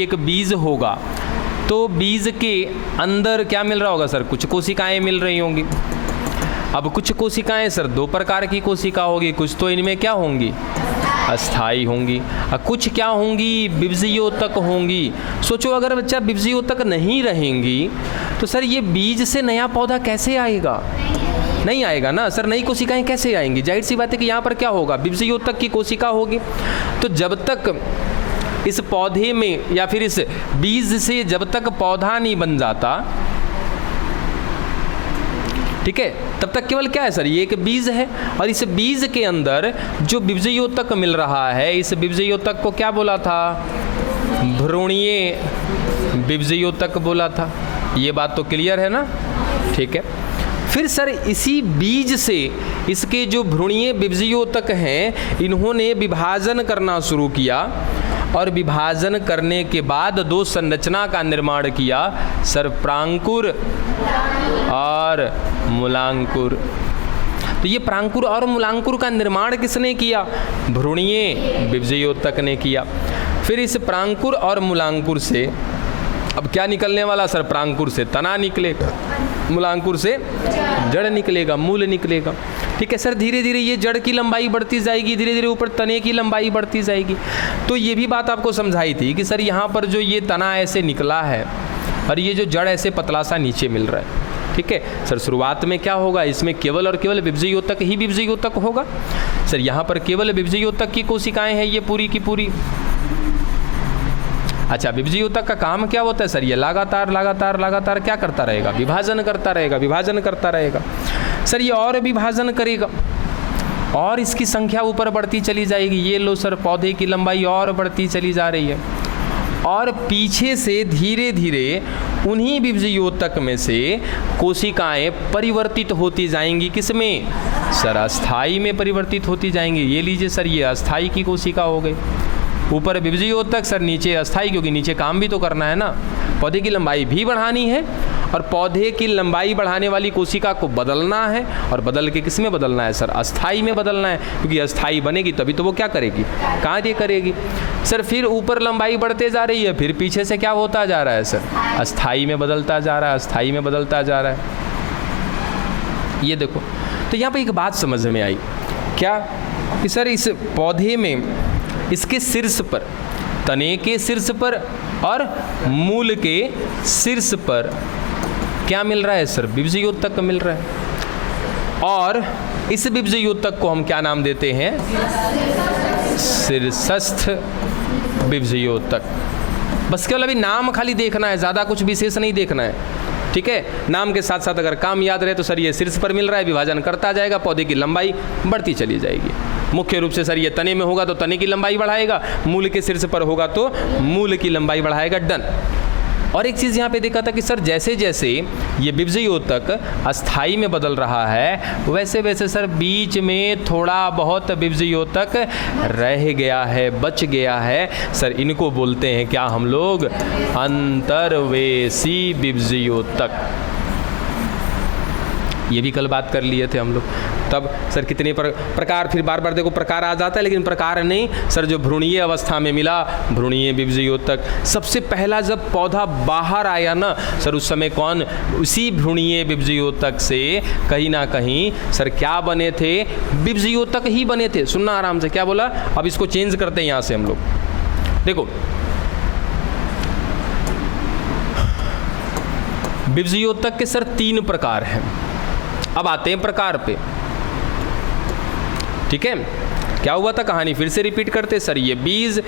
कोई एक बीज होगा तो बीज के अंदर क्या मिल रहा होगा सर? कुछ कोशिकाएं मिल रही होंगी। अब कुछ कोशिकाएं सर दो प्रकार की कोशिका होगी, कुछ तो इनमें क्या होंगी? अस्थाई होंगी, कुछ क्या होंगी? विभजियोतक होंगी। सोचो अगर बच्चा विभजियोतक नहीं रहेंगी तो सर ये बीज से नया पौधा कैसे आएगा? नहीं आएगा ना सर, नई कोशिकाएं कैसे आएंगी? जाहिर सी बात है कि यहाँ पर क्या होगा? विभजियोतक की कोशिका होगी। तो जब तक इस पौधे में या फिर इस बीज से जब तक पौधा नहीं बन जाता, ठीक है, तब तक केवल क्या है सर? ये एक बीज है और इस बीज के अंदर जो विभजियोतक मिल रहा है, इस विभजियोतक को क्या बोला था? भ्रूणीय विभजियोतक बोला था। ये बात तो क्लियर है ना? ठीक है। फिर सर इसी बीज से इसके जो भ्रूणीय विभजियोतक हैं इन्होंने विभाजन करना शुरू किया और विभाजन करने के बाद दो संरचना का निर्माण किया सर, प्रांकुर और मूलांकुर। तो ये प्रांकुर और मूलांकुर का निर्माण किसने किया? भ्रूणीय विभजियोतक ने किया। फिर इस प्रांकुर और मूलांकुर से अब क्या निकलने वाला सर? प्रांकुर से तना निकलेगा, मूलांकुर से जड़ निकलेगा, मूल निकलेगा। ठीक है सर, धीरे धीरे ये जड़ की लंबाई बढ़ती जाएगी, धीरे धीरे ऊपर तने की लंबाई बढ़ती जाएगी। तो ये भी बात आपको समझाई थी कि सर यहाँ पर जो ये तना ऐसे निकला है और ये जो जड़ ऐसे पतला सा नीचे मिल रहा है, ठीक है सर, शुरुआत में क्या होगा? इसमें केवल और केवल विभजियोतक ही विभजियोतक होगा सर। यहाँ पर केवल विभजियोतक की कोशिकाएं हैं ये पूरी की पूरी। अच्छा, विभजियोतक का काम क्या होता है सर? ये लगातार लगातार लगातार क्या करता रहेगा? विभाजन करता रहेगा, विभाजन करता रहेगा सर। ये और विभाजन करेगा और इसकी संख्या ऊपर बढ़ती चली जाएगी। ये लो सर, पौधे की लंबाई और बढ़ती चली जा रही है और पीछे से धीरे धीरे उन्हीं विभजियोतक में से कोशिकाएं परिवर्तित होती जाएंगी। किसमें सर? अस्थाई में परिवर्तित होती जाएंगी। ये लीजिए सर, ये अस्थाई की कोशिका हो गई। ऊपर विभजियोतक सर, नीचे अस्थाई, क्योंकि नीचे काम भी तो करना है ना, पौधे की लंबाई भी बढ़ानी है और पौधे की लंबाई बढ़ाने वाली कोशिका को बदलना है और बदल के किस में बदलना है सर? अस्थाई में बदलना है, क्योंकि अस्थाई बनेगी तभी तो वो क्या करेगी? कार्य करेगी सर। फिर ऊपर लंबाई बढ़ते जा रही है, फिर पीछे से क्या होता जा रहा है सर? अस्थाई में बदलता जा रहा है, अस्थाई में बदलता जा रहा है। ये देखो, तो यहाँ पर एक बात समझ में आई क्या कि सर इस पौधे में इसके शीर्ष पर, तने के शीर्ष पर और मूल के शीर्ष पर क्या मिल रहा है सर? विभजियोतक मिल रहा है और इस विभजियोतक को हम क्या नाम देते हैं? शीर्षस्थ विभजियोतक। बस केवल अभी नाम खाली देखना है, ज़्यादा कुछ विशेष नहीं देखना है। ठीक है, नाम के साथ साथ अगर काम याद रहे तो सर ये शीर्ष पर मिल रहा है, विभाजन करता जाएगा, पौधे की लंबाई बढ़ती चली जाएगी। मुख्य रूप से सर ये तने में होगा तो तने की लंबाई बढ़ाएगा, मूल के शीर्ष पर होगा तो मूल की लंबाई बढ़ाएगा। डन। और एक चीज़ यहाँ पे देखा था कि सर जैसे जैसे ये विभजियोतक अस्थाई में बदल रहा है वैसे वैसे सर बीच में थोड़ा बहुत विभजियोतक रह गया है, बच गया है सर। इनको बोलते हैं क्या हम लोग? अंतर्वेशी विभजियोतक। ये भी कल बात कर लिए थे हम लोग। तब सर कितने प्रकार, फिर बार बार देखो प्रकार आ जाता है, लेकिन प्रकार नहीं सर। जो भ्रूणीय अवस्था में मिला, भ्रूणीय विभजियोतक। सबसे पहला जब पौधा बाहर आया ना सर, उस समय कौन? उसी भ्रूणीय विभजियोतक से कहीं ना कहीं सर क्या बने थे? विभजियोतक ही बने थे। सुनना आराम से, क्या बोला? अब इसको चेंज करते हैं यहाँ से हम लोग। देखो, विभजियोतक के सर 3 प्रकार हैं। अब आते हैं प्रकार पे। ठीक है, क्या हुआ था? कहानी फिर से रिपीट करते सर। ये बीज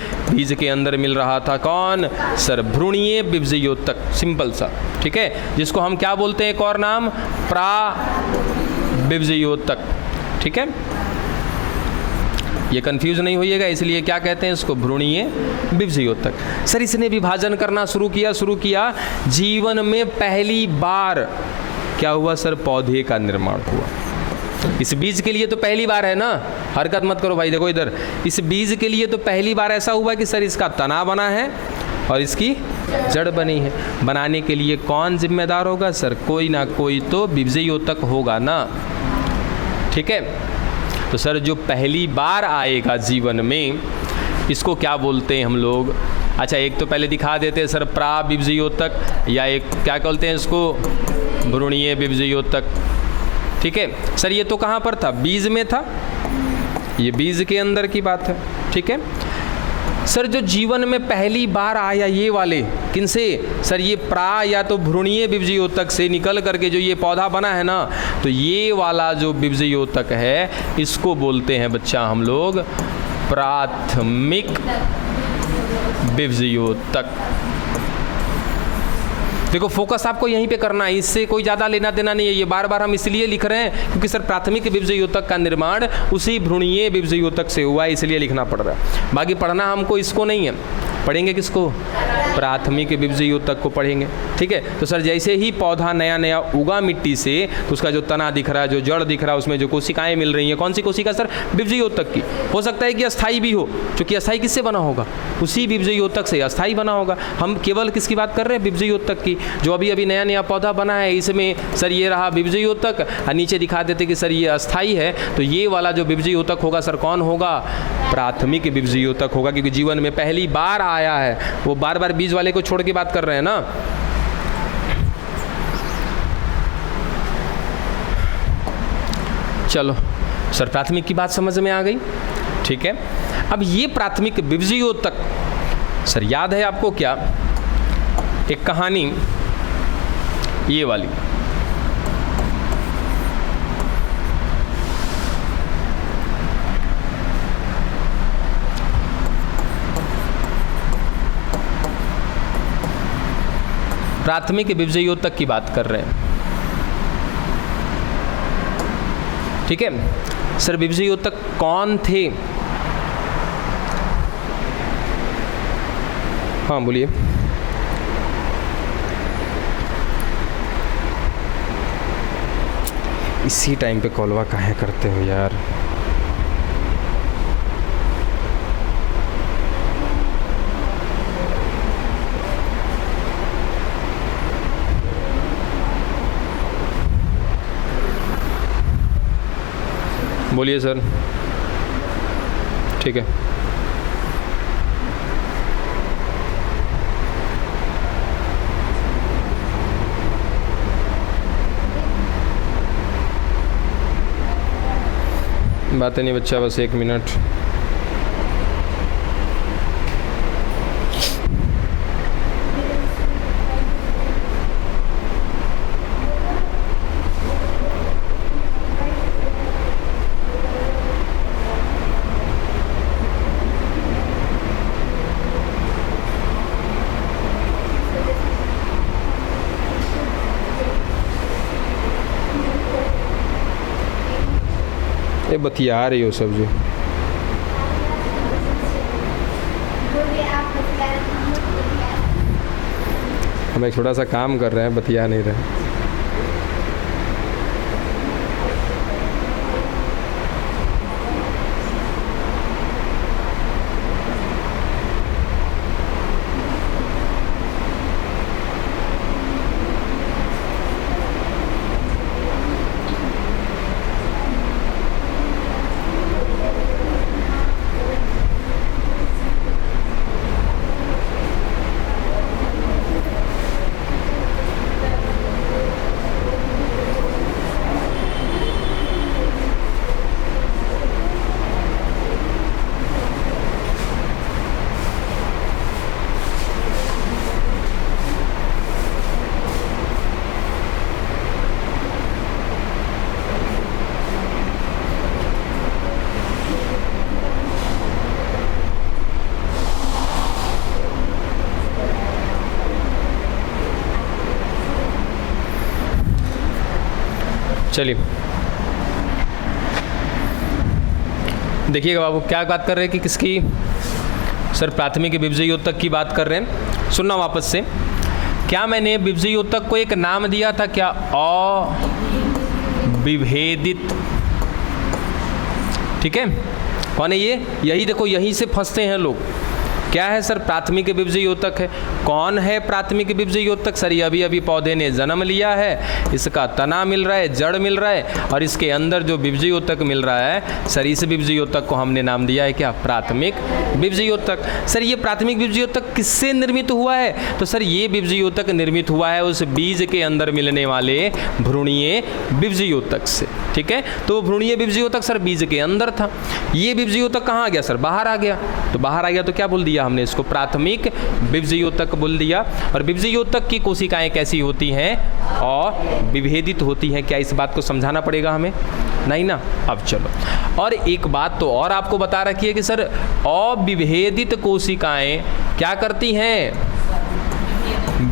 के अंदर मिल रहा था कौन सर? भ्रूणीय विभजियोतक, सिंपल सा। ठीक है, जिसको हम क्या बोलते हैं? एक और नाम प्राविभजियोतक। ठीक है, ये कंफ्यूज नहीं होइएगा, इसलिए क्या कहते हैं इसको? भ्रूणीय विभजियोतक। सर इसने विभाजन करना शुरू किया। जीवन में पहली बार क्या हुआ सर? पौधे का निर्माण हुआ। इस बीज के लिए तो पहली बार है ना, हरकत मत करो भाई। देखो इधर, इस बीज के लिए तो पहली बार ऐसा हुआ कि सर इसका तना बना है और इसकी जड़ बनी है। बनाने के लिए कौन जिम्मेदार होगा सर? कोई ना कोई तो विभजियोतक होगा ना। ठीक है, तो सर जो पहली बार आएगा जीवन में, इसको क्या बोलते हैं हम लोग? अच्छा, एक तो पहले दिखा देते सर, प्राविब्जियोतक, या एक क्या बोलते हैं इसको, भ्रूणीय विब्जियोतक। ठीक है सर, ये तो कहाँ पर था, बीज में था, ये बीज के अंदर की बात है। ठीक है सर, जो जीवन में पहली बार आया ये वाले, किनसे सर, ये प्रा या तो भ्रूणीय विब्जियोतक से निकल करके जो ये पौधा बना है ना, तो ये वाला जो विब्जियोतक है इसको बोलते हैं बच्चा हम लोग प्राथमिक विब्जियोतक। देखो फोकस आपको यहीं पे करना है, इससे कोई ज़्यादा लेना देना नहीं है। ये बार बार हम इसलिए लिख रहे हैं क्योंकि सर प्राथमिक विब्जियोतक का निर्माण उसी भ्रूणीय विब्जियोतक से हुआ है, इसलिए लिखना पड़ रहा है। बाकी पढ़ना हमको इसको नहीं है, पढ़ेंगे किसको, प्राथमिक विब्जियोतक को पढ़ेंगे। ठीक है, तो सर जैसे ही पौधा नया नया उगा मिट्टी से, तो उसका जो तना दिख रहा है, जो जड़ दिख रहा है, उसमें जो कोशिकाएं मिल रही हैं, कौन सी कोशिका सर, विब्जियोतक की। हो सकता है कि अस्थाई भी हो, क्योंकि अस्थाई किससे बना होगा, उसी विब्जियोतक से अस्थाई बना होगा। हम केवल किसकी बात कर रहे हैं, विब्जियोतक की। जो अभी अभी नया नया पौधा बना है, इसमें सर ये रहा विब्जियोतक, और नीचे दिखा देते कि सर ये अस्थाई है, तो ये वाला जो विब्जियोतक होगा सर कौन होगा, प्राथमिक विब्जियोतक होगा, क्योंकि जीवन में पहली बार आया है। वो बार बार बीज वाले को छोड़ के बात कर रहे हैं ना। चलो सर, प्राथमिक की बात समझ में आ गई। ठीक है, अब ये प्राथमिक विब्जियोतक सर याद है आपको क्या, एक कहानी ये वाली, प्राथमिक विब्जियोतक की बात कर रहे हैं। ठीक है सर, विब्जियोतक कौन थे, हाँ बोलिए। इसी टाइम पे कॉलवा काहे करते हो यार। बोलिए सर। ठीक है, बातें नहीं बच्चा, बस 1 मिनट। ये बतिया रही हो सब जो, हम एक छोटा सा काम कर रहे हैं, बतिया नहीं रहे। चलिए देखिएगा बाबू, क्या बात कर रहे हैं कि किसकी, सर प्राथमिक विब्जियोतक की बात कर रहे हैं। सुनना वापस से, क्या मैंने विब्जियोतक को एक नाम दिया था क्या, अविभेदित। ठीक है, कौन है ये, यही देखो, यहीं से फंसते हैं लोग। क्या है सर? प्राथमिक विभजयोतक है। कौन है प्राथमिक विभजयोतक? सर ये अभी अभी पौधे ने जन्म लिया है, इसका तना मिल रहा है, जड़ मिल रहा है, और इसके अंदर जो विभजयोतक मिल रहा है सर, इस विभजयोतक को हमने नाम दिया है क्या? प्राथमिक विभजयोतक। सर ये प्राथमिक विभजयोतक किससे निर्मित हुआ है? तो सर ये विभजयोतक निर्मित हुआ है उस बीज के अंदर मिलने वाले भ्रूणीय विभजयोतक से। ठीक है, तो भ्रूणीय विभजयोतक सर बीज के अंदर था। ये विभजयोतक कहाँ आ गया सर? बाहर आ गया। तो बाहर आ गया तो क्या बोल दिया हमने? इसको प्राथमिक विभजयोतक बोल दिया। और विभजयोतक की कोशिकाएं कैसी होती हैं? अविभेदित होती हैं। क्या इस बात को समझाना पड़ेगा हमें? नहीं ना। अब चलो, और एक बात तो और आपको बता रखी है कि सर अविभेदित कोशिकाएं क्या करती हैं?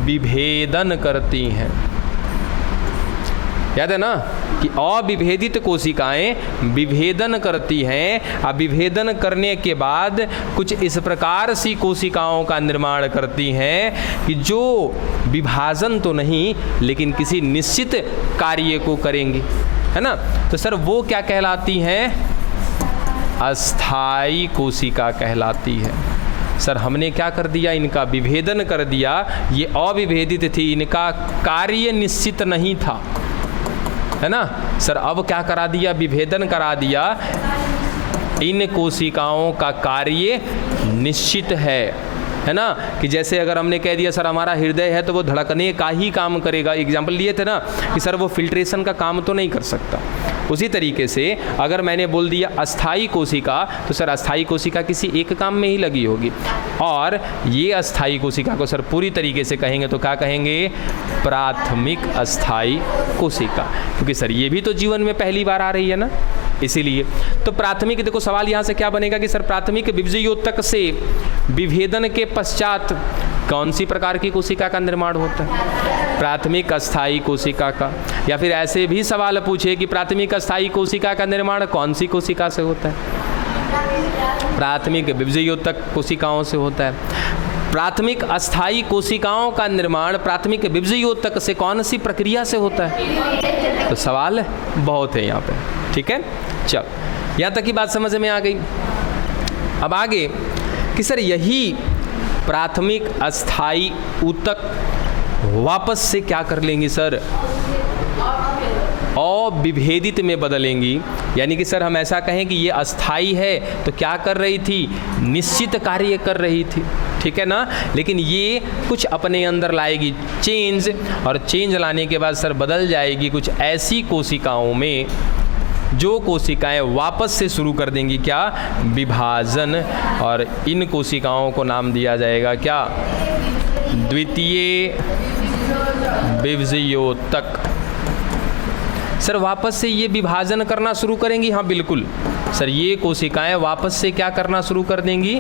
विभेदन करती हैं। याद है ना कि अविभेदित कोशिकाएं विभेदन करती हैं। अब विभेदन करने के बाद कुछ इस प्रकार सी कोशिकाओं का निर्माण करती हैं कि जो विभाजन तो नहीं लेकिन किसी निश्चित कार्य को करेंगी, है ना। तो सर वो क्या कहलाती हैं? अस्थायी कोशिका कहलाती है। सर हमने क्या कर दिया? इनका विभेदन कर दिया। ये अविभेदित थी, इनका कार्य निश्चित नहीं था, है ना। सर अब क्या करा दिया? विभेदन करा दिया। इन कोशिकाओं का कार्य निश्चित है ना। कि जैसे अगर हमने कह दिया सर हमारा हृदय है तो वो धड़कने का ही काम करेगा, एग्जाम्पल लिए थे ना कि सर वो फिल्ट्रेशन का काम तो नहीं कर सकता। उसी तरीके से अगर मैंने बोल दिया अस्थायी कोशिका, तो सर अस्थायी कोशिका किसी एक काम में ही लगी होगी। और ये अस्थायी कोशिका को सर पूरी तरीके से कहेंगे तो क्या कहेंगे? प्राथमिक अस्थायी कोशिका, क्योंकि सर ये भी तो जीवन में पहली बार आ रही है ना, इसीलिए। तो प्राथमिक, देखो सवाल यहाँ से क्या बनेगा कि सर प्राथमिक विभजयोतक से विभेदन के पश्चात कौन सी प्रकार की कोशिका का निर्माण होता है? प्राथमिक अस्थायी कोशिका का। या फिर ऐसे भी सवाल पूछे कि प्राथमिक अस्थायी कोशिका का निर्माण कौन सी कोशिका से होता है? प्राथमिक विभजयोतक कोशिकाओं से होता है। प्राथमिक अस्थायी कोशिकाओं का निर्माण प्राथमिक विभजयोतक से कौन सी प्रक्रिया से होता है? तो सवाल बहुत है यहाँ पे। ठीक है, चल यहाँ तक की बात समझ में आ गई। अब आगे कि सर यही प्राथमिक अस्थायी ऊतक वापस से क्या कर लेंगी सर? अविभेदित में बदलेंगी। यानी कि सर हम ऐसा कहें कि ये अस्थाई है तो क्या कर रही थी? निश्चित कार्य कर रही थी, ठीक है ना। लेकिन ये कुछ अपने अंदर लाएगी चेंज, और चेंज लाने के बाद सर बदल जाएगी कुछ ऐसी कोशिकाओं में जो कोशिकाएं वापस से शुरू कर देंगी क्या? विभाजन। और इन कोशिकाओं को नाम दिया जाएगा क्या? द्वितीय विभजयोतक। सर वापस से ये विभाजन करना शुरू करेंगी? हाँ बिल्कुल सर, ये कोशिकाएं वापस से क्या करना शुरू कर देंगी?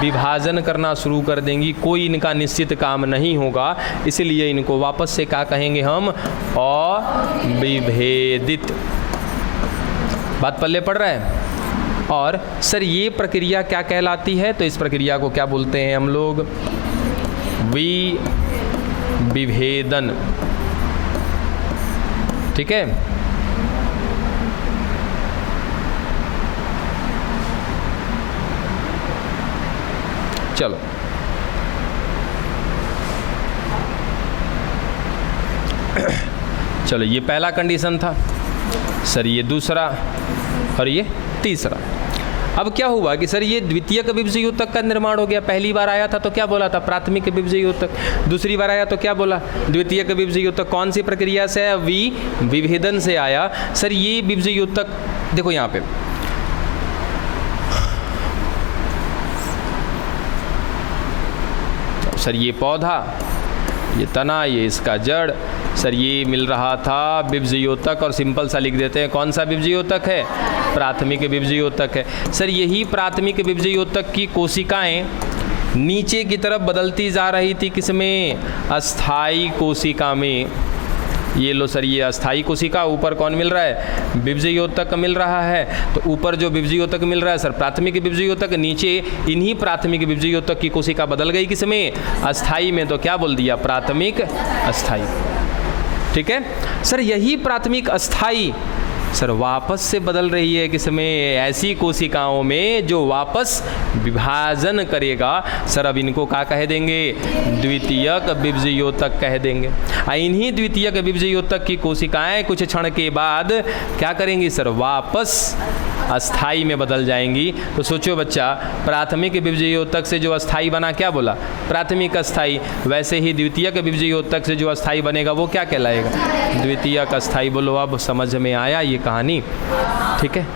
विभाजन करना शुरू कर देंगी। कोई इनका निश्चित काम नहीं होगा, इसलिए इनको वापस से क्या कहेंगे हम? अविभेदित। बात पल्ले पड़ रहा है। और सर ये प्रक्रिया क्या कहलाती है? तो इस प्रक्रिया को क्या बोलते हैं हम लोग? विभेदन। ठीक है, चलो चलो ये पहला कंडीशन था सर, ये दूसरा और ये तीसरा। अब क्या हुआ कि सर ये द्वितीयक विभजयोतक का निर्माण हो गया। पहली बार आया था तो क्या बोला था? प्राथमिक विभजयोतक। दूसरी बार आया तो क्या बोला? द्वितीयक विभजयोतक। कौन सी प्रक्रिया से आया? विभेदन से आया। सर ये विभजयोतक देखो यहाँ पे, सर ये पौधा, ये तना, ये इसका जड़, सर ये मिल रहा था विभजयोतक। और सिंपल सा लिख देते हैं कौन सा विभजयोतक है? प्राथमिक विभजयोतक है। सर यही प्राथमिक विभजयोतक की कोशिकाएं नीचे की तरफ बदलती जा रही थी, किसमें? अस्थाई कोशिका में। ये लो सर, ये अस्थाई कोशिका, ऊपर कौन मिल रहा है? विभजयोतक मिल रहा है। तो ऊपर जो विभजयोतक मिल रहा है सर प्राथमिक विभजयोतक, नीचे इन्हीं प्राथमिक विभजयोतक की कोशिका बदल गई किसमें? अस्थाई में। तो क्या बोल दिया? प्राथमिक अस्थाई। ठीक है सर, यही प्राथमिक अस्थाई सर वापस से बदल रही है किसमें? ऐसी कोशिकाओं में जो वापस विभाजन करेगा। सर अब इनको क्या कह देंगे? द्वितीयक विभजयोतक कह देंगे। इन्हीं द्वितीयक विभजयोतक की कोशिकाएं कुछ क्षण के बाद क्या करेंगी सर? वापस अस्थाई में बदल जाएंगी। तो सोचो बच्चा, प्राथमिक विभजयोतक से जो अस्थाई बना क्या बोला? प्राथमिक अस्थाई। वैसे ही द्वितीयक विभजयोतक से जो अस्थाई बनेगा वो क्या कहलाएगा? द्वितीयक अस्थाई। बोलो अब समझ में आया ये कहानी? ठीक है,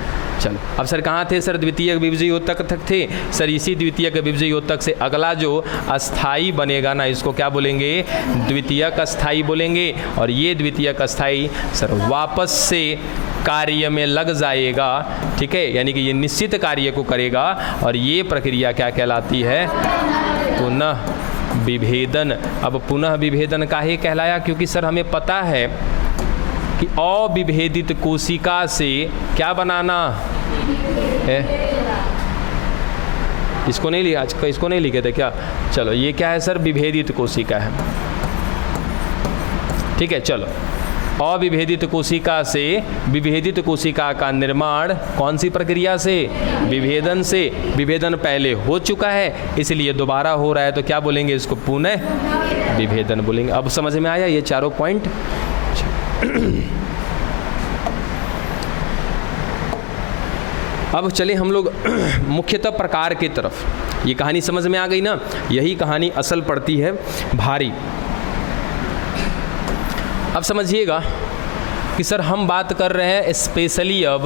चलो अब सर कहाँ थे सर? द्वितीयक विभजयोतक तक थे सर। इसी द्वितीयक विभजयोतक से अगला जो अस्थाई बनेगा ना, इसको क्या बोलेंगे? द्वितीयक अस्थाई बोलेंगे। और ये द्वितीयक अस्थाई सर वापस से कार्य में लग जाएगा। ठीक है, यानी कि ये निश्चित कार्य को करेगा। और ये प्रक्रिया क्या कहलाती है? पुनः विभेदन। अब पुनः विभेदन काहे कहलाया? क्योंकि सर हमें पता है कि अविभेदित कोशिका से क्या बनाना है? इसको नहीं लिया आज का, इसको नहीं लिखे थे क्या? चलो ये क्या है सर? विभेदित कोशिका है। ठीक है, चलो अविभेदित कोशिका से विभेदित कोशिका का निर्माण कौन सी प्रक्रिया से? विभेदन से। विभेदन पहले हो चुका है इसलिए दोबारा हो रहा है, तो क्या बोलेंगे इसको? पुनः विभेदन बोलेंगे। अब समझ में आया ये चारों पॉइंट? अब चले हम लोग मुख्यतः प्रकार की तरफ। ये कहानी समझ में आ गई ना? यही कहानी असल पड़ती है भारी। अब समझिएगा कि सर हम बात कर रहे हैं स्पेशली अब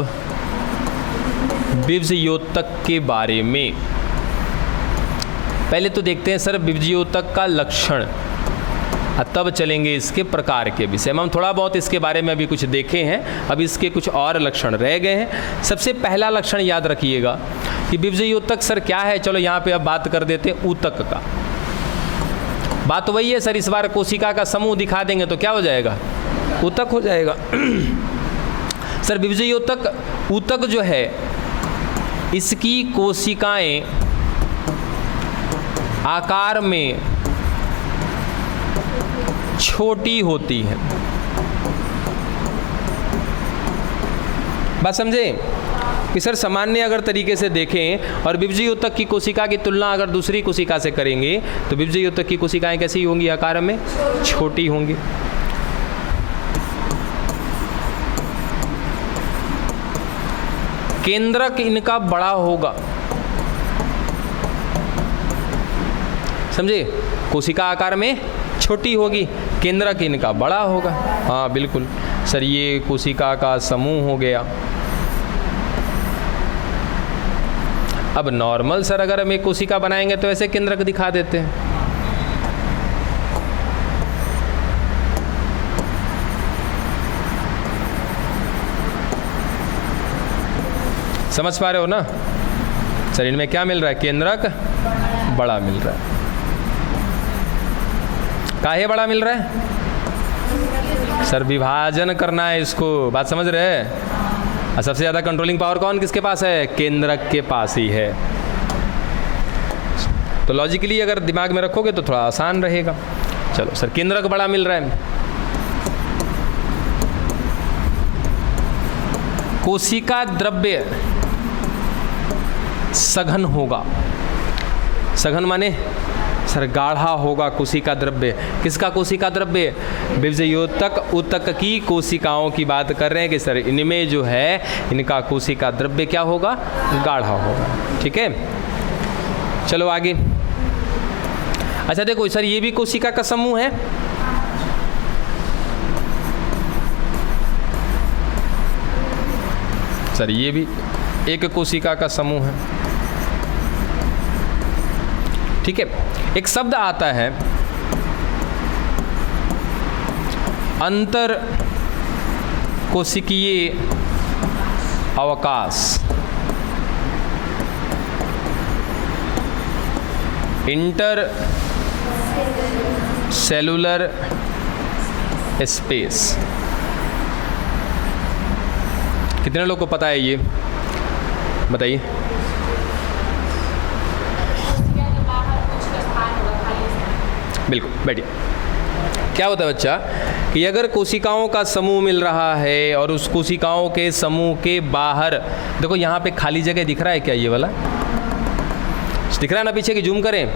विभजयोतक के बारे में। पहले तो देखते हैं सर विभजयोतक का लक्षण, तब चलेंगे इसके प्रकार के विषय में। हम थोड़ा बहुत इसके बारे में अभी कुछ देखे हैं, अब इसके कुछ और लक्षण रह गए हैं। सबसे पहला लक्षण याद रखिएगा कि विभजयोतक सर क्या है। चलो यहाँ पे अब बात कर देते हैं ऊतक का। बात तो वही है सर, इस बार कोशिका का समूह दिखा देंगे तो क्या हो जाएगा? ऊतक हो जाएगा। सर विभजयोतक ऊतक जो है, इसकी कोशिकाएं आकार में छोटी होती हैं। बात समझे कि सर सामान्य अगर तरीके से देखें और विभजयोतक की कोशिका की तुलना अगर दूसरी कोशिका से करेंगे तो विभजयोतक की कोशिकाएं कैसी होंगी? आकार में छोटी होंगी। केंद्रक इनका बड़ा होगा। समझे? कोशिका आकार में छोटी होगी, केंद्रक इनका बड़ा होगा। हाँ बिल्कुल सर, ये कोशिका का समूह हो गया। अब नॉर्मल सर अगर हम एक कोशिका बनाएंगे तो ऐसे केंद्रक दिखा देते हैं। समझ पा रहे हो ना? सर इनमें क्या मिल रहा है? केंद्रक बड़ा मिल रहा है। काहे बड़ा मिल रहा है? सर विभाजन करना है इसको। बात समझ रहे हैं? और सबसे ज़्यादा कंट्रोलिंग पावर कौन किसके पास है? केंद्रक के पास ही है। तो लॉजिकली अगर दिमाग में रखोगे तो थोड़ा आसान रहेगा। चलो सर केंद्रक बड़ा मिल रहा है। कोशिका द्रव्य सघन होगा। सघन माने सर गाढ़ा होगा कोशिका द्रव्य। किसका कोशिका द्रव्य? विभजयोतक ऊतक की कोशिकाओं की बात कर रहे हैं कि सर इनमें जो है इनका कोशिका द्रव्य क्या होगा? गाढ़ा होगा। ठीक है, चलो आगे। अच्छा देखो सर, ये भी कोशिका का समूह है। सर ये भी एक कोशिका का समूह है। ठीक है, एक शब्द आता है अंतर कोशिकीय अवकाश, इंटर सेलुलर स्पेस। कितने लोग को पता है ये? बताइए। बिल्कुल बैठिए। क्या होता है बच्चा कि अगर कोशिकाओं का समूह मिल रहा है और उस कोशिकाओं के समूह के बाहर, देखो यहाँ पे खाली जगह दिख रहा है क्या, ये वाला दिख रहा है ना पीछे की, जूम करें,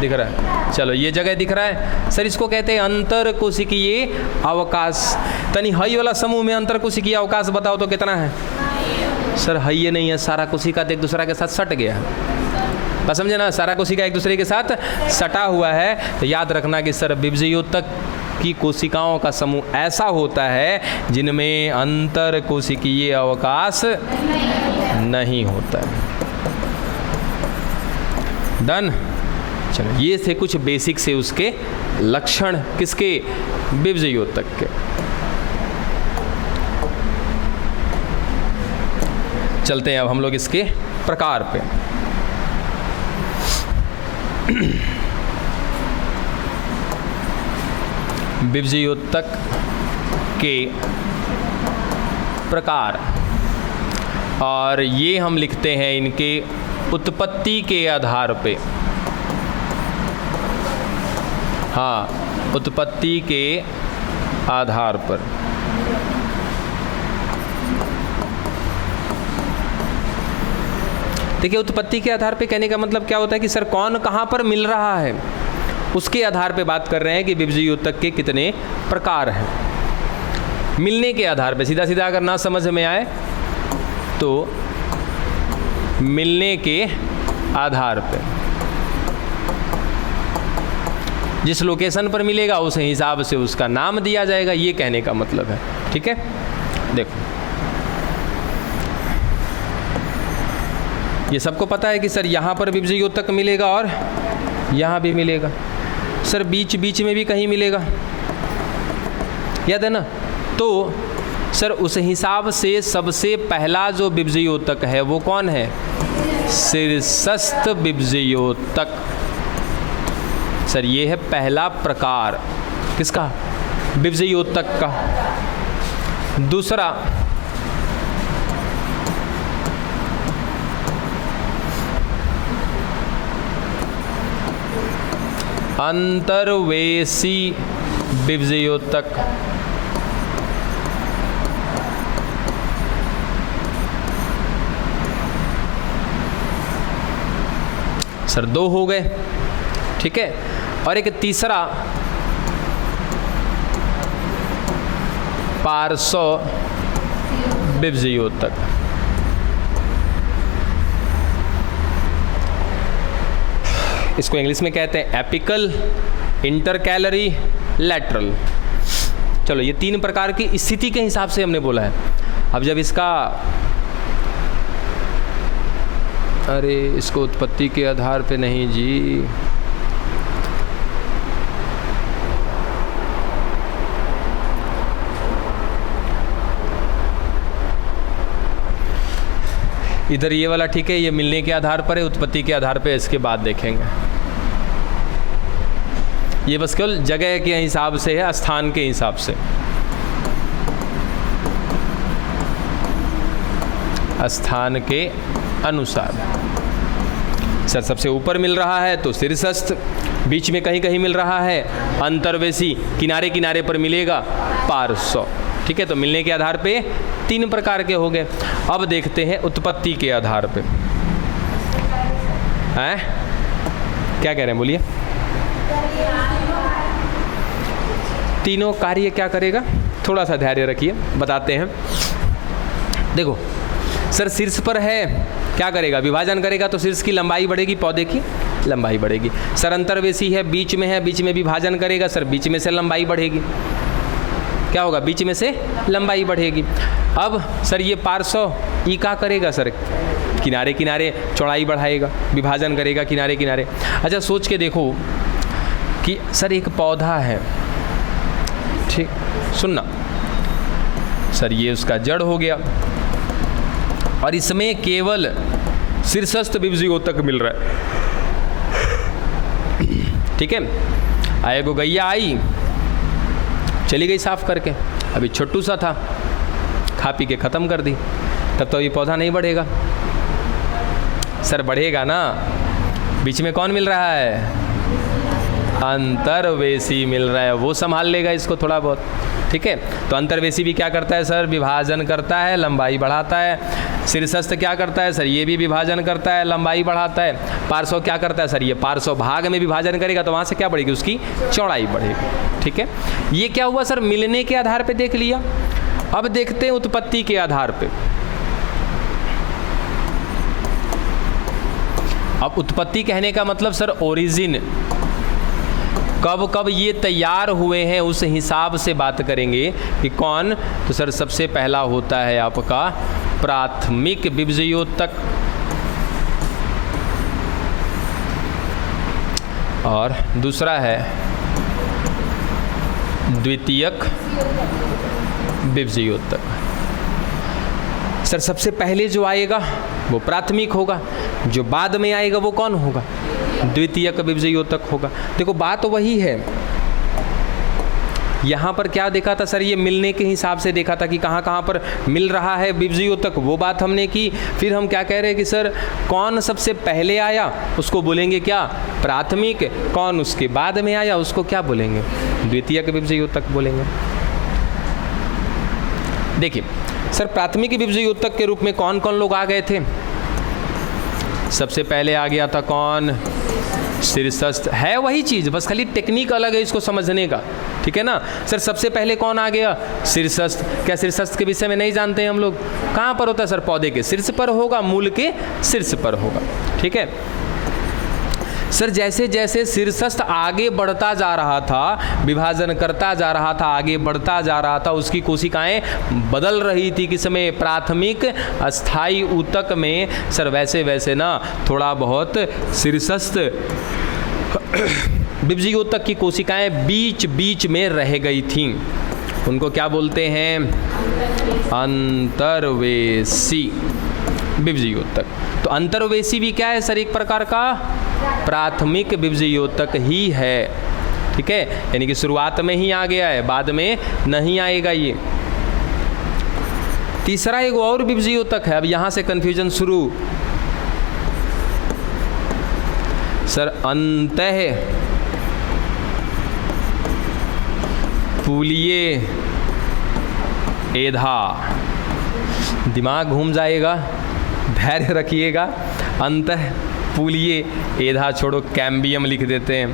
दिख रहा है, चलो ये जगह दिख रहा है सर, इसको कहते हैं अंतर कोशिकीय अवकाश। तनी हई वाला समूह में अंतर कोशिकीय अवकाश बताओ तो कितना है सर? हई ये नहीं है, सारा कोशिका एक दूसरा के साथ सट गया है, बस समझे ना, सारा कोशिका एक दूसरे के साथ सटा हुआ है। तो याद रखना कि सर विभजयोतक की कोशिकाओं का समूह ऐसा होता है जिनमें अंतर कोशिकीय अवकाश नहीं होता है। डन। चलो ये थे कुछ बेसिक से उसके लक्षण, किसके? विभजयोतक के। चलते हैं अब हम लोग इसके प्रकार पे। विभजयोतक के प्रकार, और ये हम लिखते हैं इनके उत्पत्ति के आधार पे। हाँ, उत्पत्ति के आधार पर। देखिए उत्पत्ति के आधार पे कहने का मतलब क्या होता है कि सर कौन कहाँ पर मिल रहा है, उसके आधार पे बात कर रहे हैं कि विभजयोतक के कितने प्रकार हैं। मिलने के आधार पे, सीधा सीधा अगर ना समझ में आए तो मिलने के आधार पे, जिस लोकेशन पर मिलेगा उस हिसाब से उसका नाम दिया जाएगा, ये कहने का मतलब है। ठीक है, देखो ये सबको पता है कि सर यहाँ पर विभजयोतक मिलेगा और यहाँ भी मिलेगा, सर बीच बीच में भी कहीं मिलेगा, याद है ना? तो सर उस हिसाब से सबसे पहला जो विभजयोतक है वो कौन है? शीर्षस्थ विभजयोतक। सर ये है पहला प्रकार, किसका? विभजयोतक का। दूसरा अंतर्वेशी विभजयोतक। सर दो हो गए, ठीक है। और एक तीसरा पार्श्व विभजयोतक। इसको इंग्लिश में कहते हैं एपिकल, इंटरकैलरी, लैटरल। चलो ये तीन प्रकार की स्थिति के हिसाब से हमने बोला है। अब जब इसका, अरे इसको उत्पत्ति के आधार पे नहीं जी, इधर ये वाला ठीक है, ये मिलने के आधार पर है, उत्पत्ति के आधार पे इसके बाद देखेंगे। ये बस केवल जगह के हिसाब से है, स्थान के हिसाब से, स्थान के अनुसार। सर सबसे ऊपर मिल रहा है तो शीर्षस्थ, बीच में कहीं कहीं मिल रहा है अंतर्वेशी, किनारे किनारे पर मिलेगा पार्श्व। ठीक है, तो मिलने के आधार पे तीन प्रकार के हो गए। अब देखते हैं उत्पत्ति के आधार पे। हैं? क्या कह रहे हैं, बोलिए। तीनों कार्य क्या करेगा, थोड़ा सा धैर्य रखिए, बताते हैं। देखो सर शीर्ष पर है, क्या करेगा? विभाजन करेगा, तो शीर्ष की लंबाई बढ़ेगी, पौधे की लंबाई बढ़ेगी। सर अंतर्वेशी है, बीच में है, बीच में विभाजन करेगा, सर बीच में से लंबाई बढ़ेगी। क्या होगा? बीच में से लंबाई बढ़ेगी। अब सर ये पार्श्व, ई क्या करेगा? सर किनारे किनारे चौड़ाई बढ़ाएगा, विभाजन करेगा किनारे किनारे। अच्छा सोच के देखो कि सर एक पौधा है, ठीक, सुनना सर, ये उसका जड़ हो गया और इसमें केवल शीर्षस्थ विभजयोतक मिल रहा है। ठीक है, एगो गैया आई, चली गई साफ करके, अभी छोटू सा था, खा पी के ख़त्म कर दी, तब तो ये पौधा नहीं बढ़ेगा। सर बढ़ेगा ना, बीच में कौन मिल रहा है? अंतर्वेशी मिल रहा है, वो संभाल लेगा इसको थोड़ा बहुत। ठीक है, तो अंतर्वेशी भी क्या करता है सर? विभाजन करता है, लंबाई बढ़ाता है। शीर्षस्थ क्या करता है सर? ये भी विभाजन करता है, लंबाई बढ़ाता है। पार्श्व क्या करता है सर? ये पार्श्व भाग में विभाजन करेगा तो वहाँ से क्या बढ़ेगी? उसकी चौड़ाई बढ़ेगी। ठीक है, ये क्या हुआ सर? मिलने के आधार पे देख लिया। अब देखते हैं उत्पत्ति के आधार पे। अब उत्पत्ति कहने का मतलब सर ओरिजिन, कब कब ये तैयार हुए हैं उस हिसाब से बात करेंगे कि कौन। तो सर सबसे पहला होता है आपका प्राथमिक बीजयोतक, और दूसरा है द्वितीयक बीजयोतक। सर सबसे पहले जो आएगा वो प्राथमिक होगा, जो बाद में आएगा वो कौन होगा? द्वितीयक बीजयोतक होगा। देखो बात तो वही है, यहाँ पर क्या देखा था सर? ये मिलने के हिसाब से देखा था कि कहाँ कहाँ पर मिल रहा है बीजयोतक, वो बात हमने की। फिर हम क्या कह रहे हैं कि सर कौन सबसे पहले आया उसको बोलेंगे क्या? प्राथमिक। कौन उसके बाद में आया उसको क्या बोलेंगे? द्वितीयक बीजयोतक बोलेंगे। देखिए सर प्राथमिक बीजयोतक के रूप में कौन कौन लोग आ गए थे? सबसे पहले आ गया था कौन? शीर्षस्थ। है वही चीज़, बस खाली टेक्निक अलग है इसको समझने का। ठीक है ना सर? सबसे पहले कौन आ गया? शीर्षस्थ। क्या शीर्षस्थ के विषय में नहीं जानते हैं हम लोग? कहाँ पर होता है सर? पौधे के शीर्ष पर होगा, मूल के शीर्ष पर होगा। ठीक है सर, जैसे जैसे शीर्षस्थ आगे बढ़ता जा रहा था, विभाजन करता जा रहा था, आगे बढ़ता जा रहा था, उसकी कोशिकाएं बदल रही थी किस में? प्राथमिक अस्थाई ऊतक में। सर वैसे वैसे ना थोड़ा बहुत शीर्षस्थ बीजयोतक की कोशिकाएं बीच बीच में रह गई थीं। उनको क्या बोलते हैं? अंतर्वेशी बीजयोतक। तो अंतर्वेशी भी क्या है सर? एक प्रकार का प्राथमिक बीजयोतक ही है। ठीक है, यानी कि शुरुआत में ही आ गया है, बाद में नहीं आएगा ये। तीसरा एक और बीजयोतक है, अब यहां से कंफ्यूजन शुरू। सर अंतः पूलिये एधा, दिमाग घूम जाएगा, धैर्य रखिएगा। अंतः पूलिये एधा छोड़ो, कैम्बियम लिख देते हैं।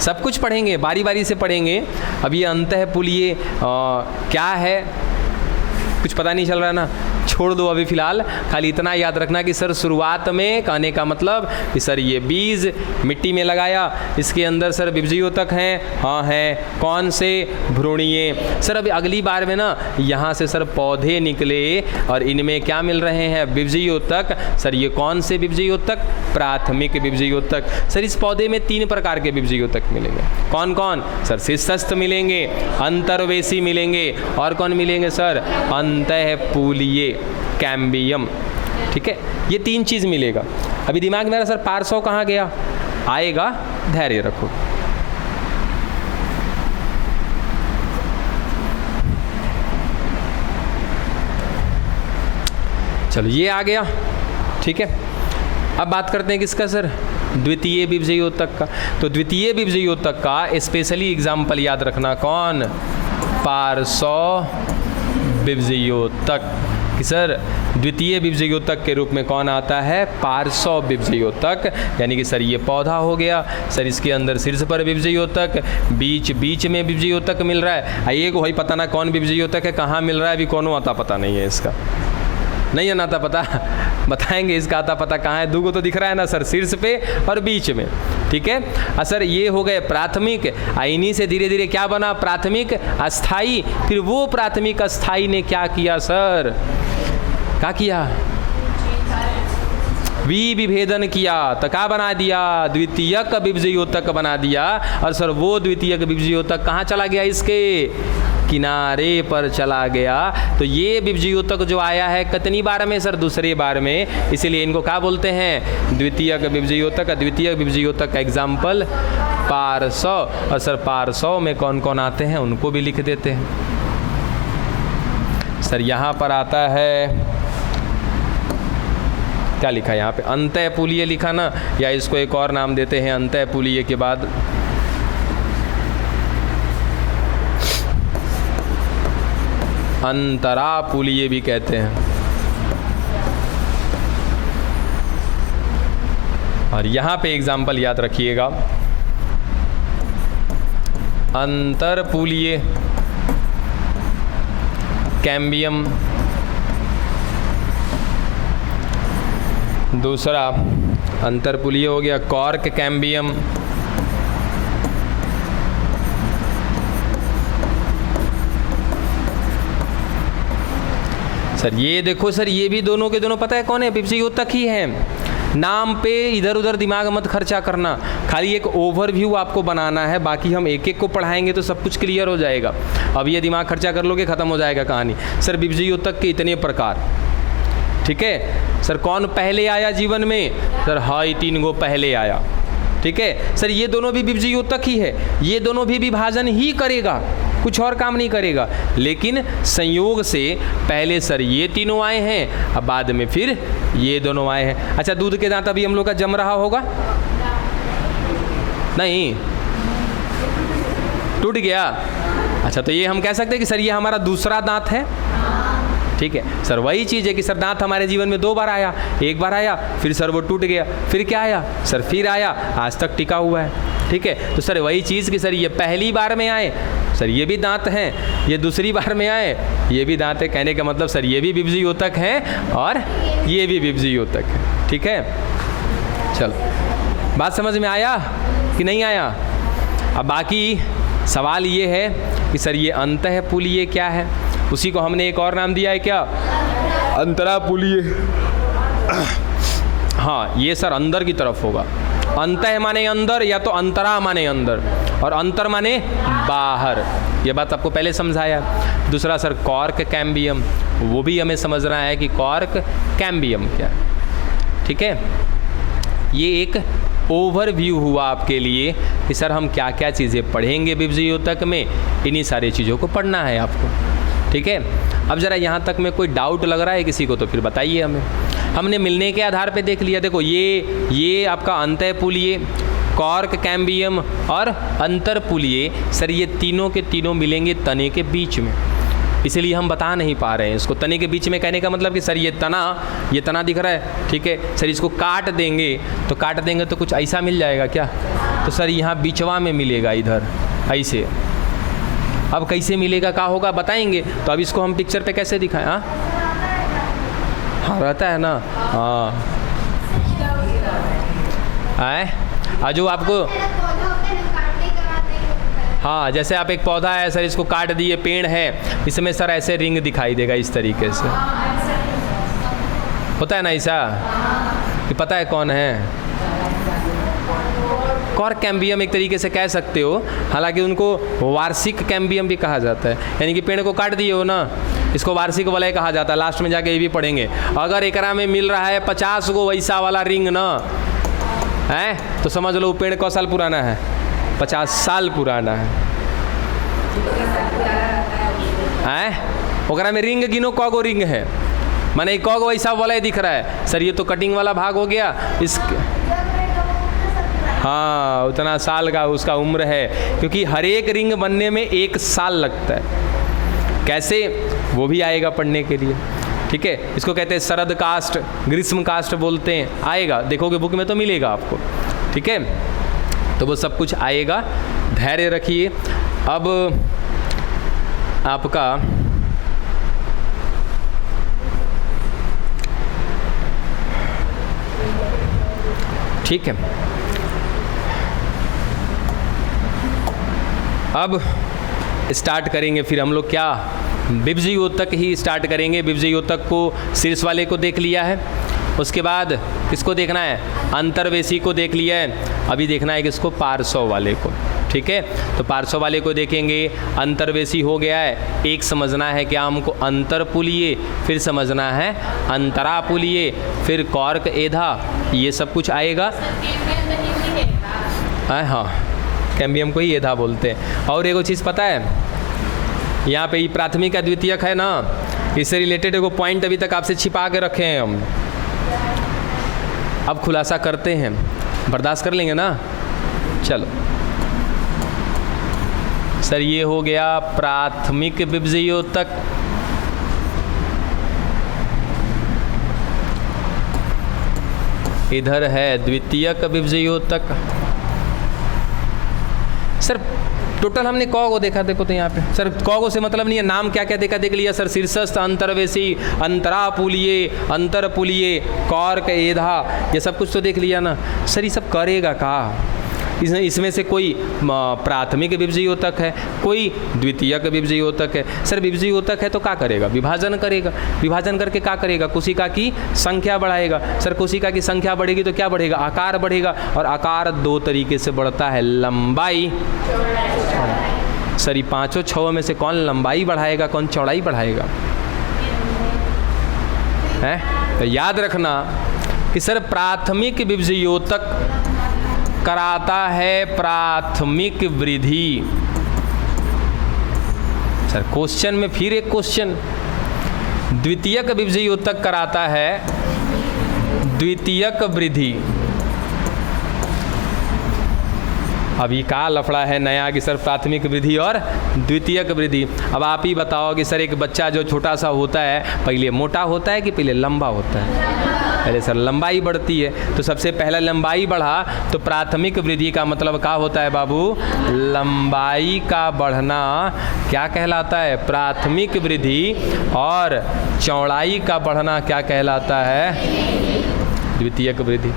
सब कुछ पढ़ेंगे, बारी बारी से पढ़ेंगे। अब ये अंतः पूलिये क्या है कुछ पता नहीं चल रहा ना, छोड़ दो अभी फ़िलहाल। खाली इतना याद रखना कि सर शुरुआत में कहने का मतलब कि सर ये बीज मिट्टी में लगाया, इसके अंदर सर बीजयोतक हैं। हाँ हैं, कौन से? भ्रूणीय। सर अभी अगली बार में ना यहाँ से सर पौधे निकले और इनमें क्या मिल रहे हैं? बीजयोतक। सर ये कौन से बीजयोतक? प्राथमिक बीजयोतक। सर इस पौधे में 3 प्रकार के बीजयोतक मिलेंगे। कौन कौन? सर शीर्षस्थ मिलेंगे, अंतर्वेशी मिलेंगे, और कौन मिलेंगे सर? अंतःपूलीय, कैम्बियम। ठीक है, ये 3 चीज़ मिलेगा। अभी दिमाग मेरा सर पार्श्व कहाँ गया? आएगा, धैर्य रखो। चलो ये आ गया। ठीक है, अब बात करते हैं किसका सर? द्वितीय बीजयोतक का। तो द्वितीय बीजयोतक का स्पेशली एग्जाम्पल याद रखना। कौन? पार्श्व बीजयोतक। कि सर द्वितीय बीजयोतक के रूप में कौन आता है? पार्श्व बीजयोतक। यानी कि सर ये पौधा हो गया, सर इसके अंदर शीर्ष पर बीजयोतक, बीच बीच में बीजयोतक मिल रहा है। आइए को भाई पता ना कौन बीजयोतक है, कहाँ मिल रहा है, अभी कौन आता पता नहीं है इसका। नहीं है ना आता पता, बताएंगे इसका आता पता कहाँ है। दूगो तो दिख रहा है ना सर, शीर्ष पे और बीच में। ठीक है सर, ये हो गए प्राथमिक। इन्हीं से धीरे धीरे क्या बना? प्राथमिक अस्थाई। फिर वो प्राथमिक अस्थाई ने क्या किया सर? क्या किया? विभेदन किया, तो क्या बना दिया? द्वितीयक बीजयोतक बना दिया। और सर वो द्वितीयक बीजयोतक कहाँ चला गया? इसके किनारे पर चला गया। तो ये बीजयोतक जो आया है कितनी बार में सर? दूसरे बार में। इसीलिए इनको क्या बोलते हैं? द्वितीयक बीजयोतक। द्वितीयक बीजयोतक का एग्जाम्पल पार्श्व। और सर पार्श्व में कौन कौन आते हैं उनको भी लिख देते हैं। सर यहाँ पर आता है क्या लिखा है यहाँ पे, अंतःपुलीय लिखा ना, या इसको एक और नाम देते हैं अंतःपुलीय के बाद अंतरापुलीय भी कहते हैं। और यहाँ पे एग्जाम्पल याद रखिएगा, अंतरपुलीय कैम्बियम, दूसरा अंतरपुलीय हो गया कॉर्क कैम्बियम, सर ये देखो सर, ये भी दोनों के दोनों पता है कौन है, विभज्योतक ही हैं। नाम पे इधर उधर दिमाग मत खर्चा करना, खाली एक ओवरव्यू आपको बनाना है, बाकी हम एक एक को पढ़ाएंगे तो सब कुछ क्लियर हो जाएगा। अब ये दिमाग खर्चा कर लोगे खत्म हो जाएगा कहानी। सर विभज्योतक के इतने प्रकार, ठीक है सर। कौन पहले आया जीवन में, सर हाई 3 गो पहले आया, ठीक है सर। ये दोनों भी विभज्योतक ही है, ये दोनों भी विभाजन ही करेगा, कुछ और काम नहीं करेगा। लेकिन संयोग से पहले सर ये तीनों आए हैं, अब बाद में फिर ये दोनों आए हैं। अच्छा दूध के दांत अभी हम लोग का जम रहा होगा, नहीं टूट गया। अच्छा तो ये हम कह सकते हैं कि सर ये हमारा दूसरा दांत है, ठीक है सर। वही चीज़ है कि सर दांत हमारे जीवन में 2 बार आया, एक बार आया फिर सर वो टूट गया, फिर क्या आया सर, फिर आया, आज तक टिका हुआ है, ठीक है। तो सर वही चीज़ कि सर ये पहली बार में आए, सर ये भी दांत हैं, ये दूसरी बार में आए, ये भी दांत है। कहने का मतलब सर ये भी विभज्योतक हैं और ये भी विभज्योतक है, ठीक है। चलो बात समझ में आया कि नहीं आया। अब बाकी सवाल ये है कि सर ये अंतःपुलीय क्या है, उसी को हमने एक और नाम दिया है क्या, अंतरापुलीय। हाँ ये सर अंदर की तरफ होगा, अंतः माने अंदर या तो अंतरा माने अंदर और अंतर माने बाहर, ये बात आपको पहले समझाया। दूसरा सर कॉर्क कैम्बियम, वो भी हमें समझना है कि कॉर्क कैम्बियम क्या है, ठीक है। ये एक ओवरव्यू हुआ आपके लिए कि सर हम क्या क्या चीज़ें पढ़ेंगे विभज्योतक में, इन्हीं सारी चीज़ों को पढ़ना है आपको, ठीक है। अब ज़रा यहाँ तक में कोई डाउट लग रहा है किसी को तो फिर बताइए हमें। हमने मिलने के आधार पे देख लिया, देखो ये आपका अंतःपुलीय, कॉर्क कैम्बियम और अंतरपुलीय, सर ये तीनों के तीनों मिलेंगे तने के बीच में, इसलिए हम बता नहीं पा रहे हैं इसको। तने के बीच में कहने का मतलब कि सर ये तना दिख रहा है, ठीक है सर। इसको काट देंगे तो कुछ ऐसा मिल जाएगा क्या, तो सर यहाँ बीचवा में मिलेगा इधर ऐसे। अब कैसे मिलेगा, क्या होगा बताएंगे। तो अब इसको हम पिक्चर पे कैसे दिखाएं, हाँ रहता है ना, हाँ जो आपको, हाँ जैसे आप एक पौधा है सर, इसको काट दिए, पेड़ है, इसमें सर ऐसे रिंग दिखाई देगा इस तरीके से, होता है ना ऐसा, कि पता है कौन है। कॉर्क कैम्बियम एक तरीके से कह सकते हो, हालांकि उनको वार्षिक कैम्बियम भी कहा जाता है, यानी कि पेड़ को काट दिए हो ना, इसको वार्षिक वलय कहा जाता है। लास्ट में जाके ये भी पढ़ेंगे। अगर एकरा में मिल रहा है 50 गो वैसा वाला रिंग ना है, तो समझ लो पेड़ कौ साल पुराना है, 50 साल पुराना है। ओकरा में रिंग गिनो कौगो रिंग है, माने कौगो वैसा वलय दिख रहा है। सर ये तो कटिंग वाला भाग हो गया, इस हाँ उतना साल का उसका उम्र है, क्योंकि हर एक रिंग बनने में 1 साल लगता है। कैसे, वो भी आएगा पढ़ने के लिए, ठीक है। इसको कहते हैं शरद कास्ट, ग्रीष्म कास्ट बोलते हैं, आएगा देखोगे बुक में तो मिलेगा आपको, ठीक है। तो वो सब कुछ आएगा, धैर्य रखिए। अब आपका ठीक है, अब स्टार्ट करेंगे फिर हम लोग क्या, विभज्योतक ही स्टार्ट करेंगे। विभज्योतक को शीर्ष वाले को देख लिया है, उसके बाद किसको देखना है, अंतर्वेशी को देख लिया है, अभी देखना है किसको, पार्श्व वाले को, ठीक है। तो पार्श्व वाले को देखेंगे, अंतर्वेशी हो गया है। एक समझना है क्या हमको, अंतरपुलीय, फिर समझना है अंतरापुलीय, फिर कॉर्क एधा, ये सब कुछ आएगा। हाँ कैम्बियम को ही एधा बोलते हैं। और एगो चीज़ पता है, यहाँ पे ये प्राथमिक का द्वितीयक है ना, इससे रिलेटेड एगो पॉइंट अभी तक आपसे छिपा के रखे हैं हम। अब खुलासा करते हैं, बर्दाश्त कर लेंगे ना? चलो सर, ये हो गया प्राथमिक विभज्योतक। इधर है द्वितीयक विभज्योतक। सर टोटल हमने कौ को देखा, देखो तो यहाँ पे सर कौ को से मतलब नहीं है, नाम क्या क्या देखा देख लिया सर। शीर्षस्थ, अंतर्वेशी, अंतरापुलीय, अंतरपुलीय, कौर्क, एधा, ये सब कुछ तो देख लिया ना सर। ये सब करेगा का? इसमें से कोई प्राथमिक विभज्योतक है, कोई द्वितीयक विभज्योतक है। सर विभज्योतक है तो क्या करेगा? विभाजन करेगा। विभाजन करके क्या करेगा? कोशिका की संख्या बढ़ाएगा। सर कोशिका की संख्या बढ़ेगी तो क्या बढ़ेगा? आकार बढ़ेगा। और आकार दो तरीके से बढ़ता है, लंबाई। सर ये पांचों छहों में से कौन लंबाई बढ़ाएगा, कौन चौड़ाई बढ़ाएगा? है तो याद रखना कि सर प्राथमिक विभज्योतक कराता है प्राथमिक वृद्धि। सर क्वेश्चन में फिर एक क्वेश्चन, द्वितीयक विभज्योतक कराता है द्वितीयक वृद्धि। अभी का लफड़ा है नया कि सर प्राथमिक वृद्धि और द्वितीयक वृद्धि। अब आप ही बताओ कि सर एक बच्चा जो छोटा सा होता है पहले मोटा होता है कि पहले लंबा होता है? पहले सर लंबाई बढ़ती है, तो सबसे पहला लंबाई बढ़ा तो प्राथमिक वृद्धि का मतलब क्या होता है बाबू? लंबाई का बढ़ना क्या कहलाता है? प्राथमिक वृद्धि। और चौड़ाई का बढ़ना क्या कहलाता है? द्वितीयक वृद्धि।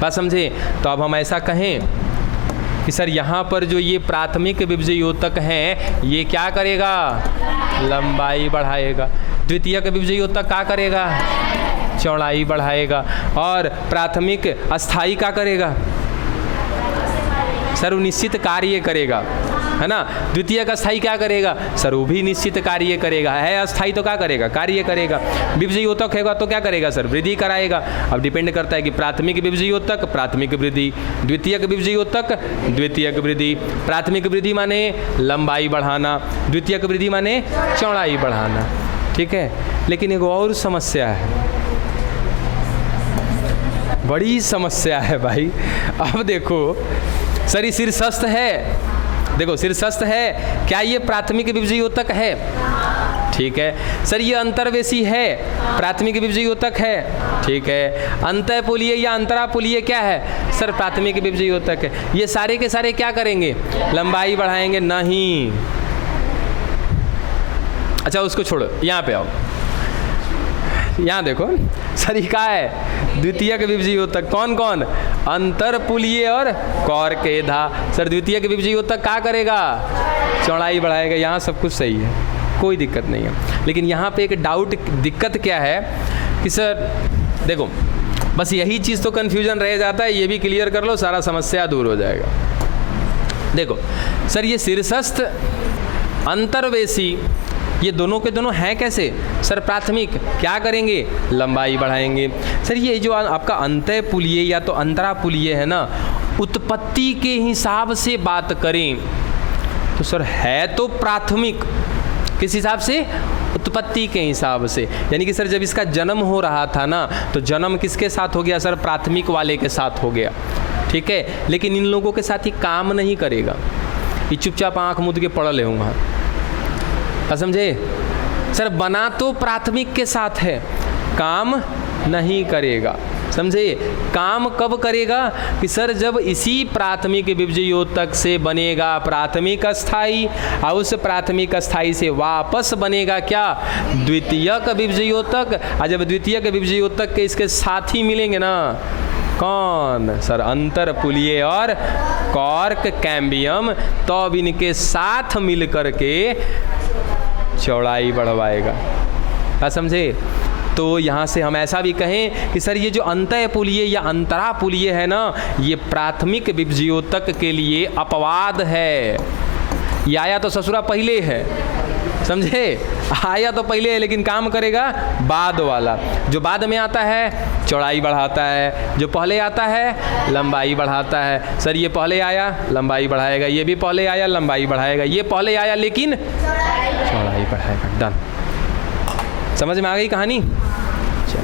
बात समझे? तो अब हम ऐसा कहें कि सर यहाँ पर जो ये प्राथमिक विभज्योतक हैं ये क्या करेगा? लंबाई बढ़ाएगा। द्वितीयक विभज्योतक क्या करेगा? चौड़ाई बढ़ाएगा। और प्राथमिक अस्थाई क्या करेगा? सर वो निश्चित कार्य करेगा, है ना। द्वितीय का अस्थाई क्या करेगा? सर वो भी निश्चित कार्य करेगा। है अस्थाई तो क्या करेगा? कार्य करेगा। विभज्योतक होगा तो क्या करेगा? सर वृद्धि कराएगा। अब डिपेंड करता है कि प्राथमिक विभज्योतक प्राथमिक वृद्धि, द्वितीयक विभज्योतक द्वितीयक वृद्धि। प्राथमिक वृद्धि माने लंबाई बढ़ाना, द्वितीयक वृद्धि माने चौड़ाई बढ़ाना। ठीक है, लेकिन एक और समस्या है, बड़ी समस्या है भाई। अब देखो सर ये शीर्षस्थ है, देखो शीर्षस्थ है, क्या ये प्राथमिक विभज्योतक है? ठीक है। सर ये अंतर्वेशी है, प्राथमिक विभज्योतक है। ठीक है। अंतःपुलीय या अंतरापुलीय क्या है? सर प्राथमिक विभज्योतक है। ये सारे के सारे क्या करेंगे? लंबाई बढ़ाएंगे? नहीं। अच्छा उसको छोड़ो, यहाँ पे आओ, यहाँ देखो सर ये क्या है? द्वितीयक विभज्योतक। कौन कौन? अंतरपुलीय और कौर्केधा। सर द्वितीयक विभज्योतक क्या करेगा? चौड़ाई बढ़ाएगा। यहाँ सब कुछ सही है, कोई दिक्कत नहीं है। लेकिन यहाँ पे एक डाउट, दिक्कत क्या है कि सर देखो बस यही चीज़ तो कन्फ्यूजन रह जाता है, ये भी क्लियर कर लो, सारा समस्या दूर हो जाएगा। देखो सर ये शीर्षस्थ, अंतर्वेशी, ये दोनों के दोनों हैं कैसे? सर प्राथमिक, क्या करेंगे? लंबाई बढ़ाएंगे। सर ये जो आपका अंतःपुलीय या तो अंतरापुलीय है ना, उत्पत्ति के हिसाब से बात करें तो सर है तो प्राथमिक। किस हिसाब से? उत्पत्ति के हिसाब से। यानी कि सर जब इसका जन्म हो रहा था ना, तो जन्म किसके साथ हो गया? सर प्राथमिक वाले के साथ हो गया। ठीक है। लेकिन इन लोगों के साथ ही काम नहीं करेगा, ये चुपचाप आँख मूंद के पड़े होंगे। समझे? सर बना तो प्राथमिक के साथ है, काम नहीं करेगा। समझे? काम कब करेगा? कि सर जब इसी प्राथमिक विभज्योतक से बनेगा प्राथमिक अस्थाई, और उस प्राथमिक अस्थाई से वापस बनेगा क्या? द्वितीयक विभज्योतक। और जब द्वितीयक विभज्योतक के इसके साथी मिलेंगे ना, कौन? सर अंतरपुलीय और कॉर्क कैम्बियम, तो अब इनके साथ मिल करके चौड़ाई बढ़वाएगा। समझे? तो यहाँ से हम ऐसा भी कहें कि सर ये जो अंतःपुलीय या अंतरापुलीय है ना, ये प्राथमिक विभज्योतक के लिए अपवाद है। ये आया तो ससुरा पहले है, समझे? आया तो पहले है लेकिन काम करेगा बाद वाला। जो बाद में आता है चौड़ाई बढ़ाता है, जो पहले आता है लंबाई बढ़ाता है। सर ये पहले आया लंबाई बढ़ाएगा, ये भी पहले आया लंबाई बढ़ाएगा, ये पहले आया लेकिन चौड़ाई बढ़ाएगा। डन। समझ में आ गई कहानी?